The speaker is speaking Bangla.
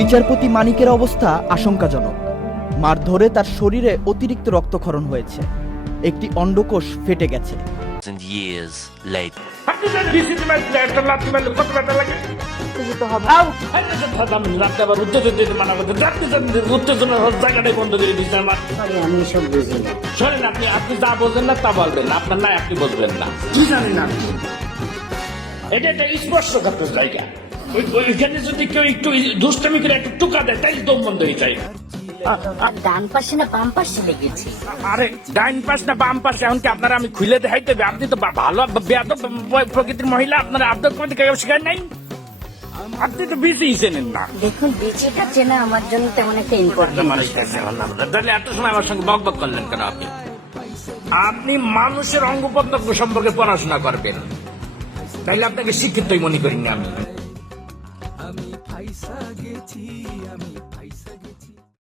বিচারপতি মানিকের অবস্থা আশঙ্কাজনক। মারধরে তার শরীরে অতিরিক্ত রক্তক্ষরণ হয়েছে, একটি অন্ডকোষ ফেটে গেছে। আপনি যা বোঝেন না তা বলবেন না, আপনার না আপনি বলবেন না, কি জানেন না। এটা একটা স্পর্শকাতর জায়গা, ওইখানে যদি কেউ একটু দুষ্টামি করে একটু টুকা দেয় তাই দম বন্ধ হয়ে যায়। ডান পাশে না বাম পাশে লেগেছে? আরে ডাইন পাশ না বাম পাশ এখন কি আপনারা আমি খুলে দেখাইতে হবে? আপনি তো ভালো বেয়াদব প্রকৃতির মহিলা, আপনারা আবদার করতে কেউ শেখায় নাই, আপনি তো বিচি চেনেন না। দেখুন, বিচিটা চেনা আমার জন্য তেমন একটা ইম্পর্টেন্ট। তাহলে এত সময় আমার সঙ্গে বক বক করলেন কেন? আপনি মানুষের অঙ্গ প্রত্যঙ্গ সম্পর্কে পড়াশোনা করবেন, তাইলে আপনাকে শিক্ষিতই মনে করি না আমি।